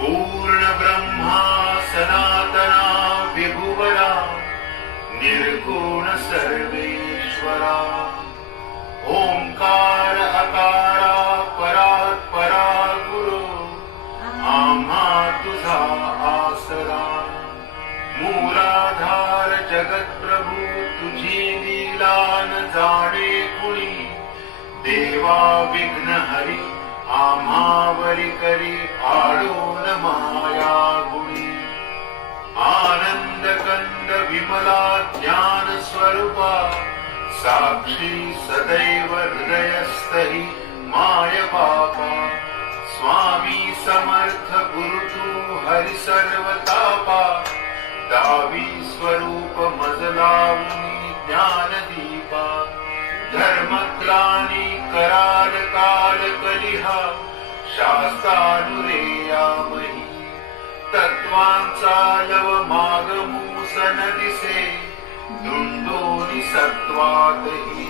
पूर्ण ब्रह्मा सनातना विभुवरा निर्गुण सर्वेश्वरा ओंकार अकारा परात्परा गुरु आम्हा तुझा आसरा मूलाधार जगत प्रभू तुझी लीला न जाणे कुणी देवा विघ्न हरी आम्हावरी करी आडोन माया गुणी आनंद कंद विमला ज्ञान स्वरूपा साक्षी सदैव हृदयस्थहि माय बापा स्वामी समर्थ गुरु तू हरि सर्वतापा दावी स्वरूप मजलावनी ज्ञान दीपा धर्मग्लानी कराल काल कलिहा शास्त्रानुरेयामही तत्वांचा लव मागमूसन दिसे दृंडोनी सत्वातही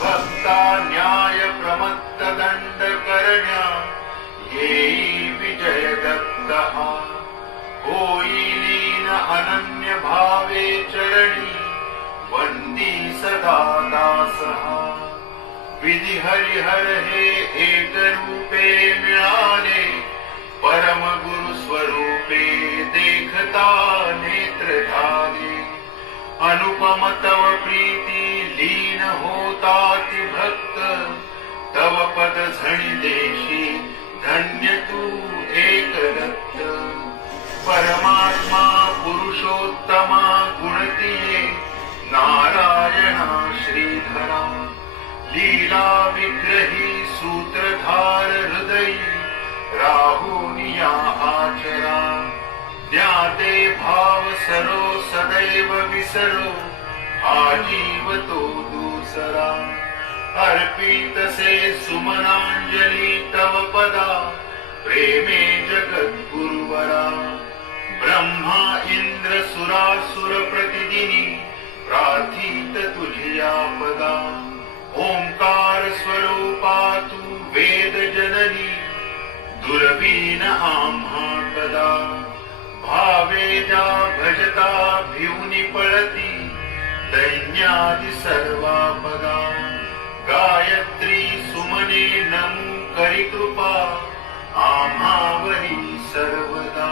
भक्ता न्याय प्रमत्त दंड करण्या येई विजय दत्तहा होई लीन अनन्य भावे चरणी वंदी सदा दासहा विधि हरिहर हे एक रूपे मिळाले परम गुरु स्वरूपे देखता नेत्र झाले अनुपम तव प्रीती लीन होता ति भक्त तव पद झणी देशी धन्य तू एक दत्त परमात्मा पुरुषोत्तमा गुणतीये नारायणा श्रीधरा लीला विग्रही सूत्रधार हृदयी राहुनिया आचरा ज्ञाते भाव सरो सदैव विसरो आजीव तो दूसरा अर्पित से सुमनांजलि तव पदा प्रेमे जगत गुरुवरा ब्रह्मा इंद्र सुरासुर प्रतिदिनी प्रार्थित तुझिया पदा ओंकार स्वरूपा तू वेद जननी दुर्बीन आम्हा कदा भावे जा भजता भिवनी पळती दैन्यादि सर्वापदा गायत्री सुमने नमु करी कृपा आम्हावरी सर्वदा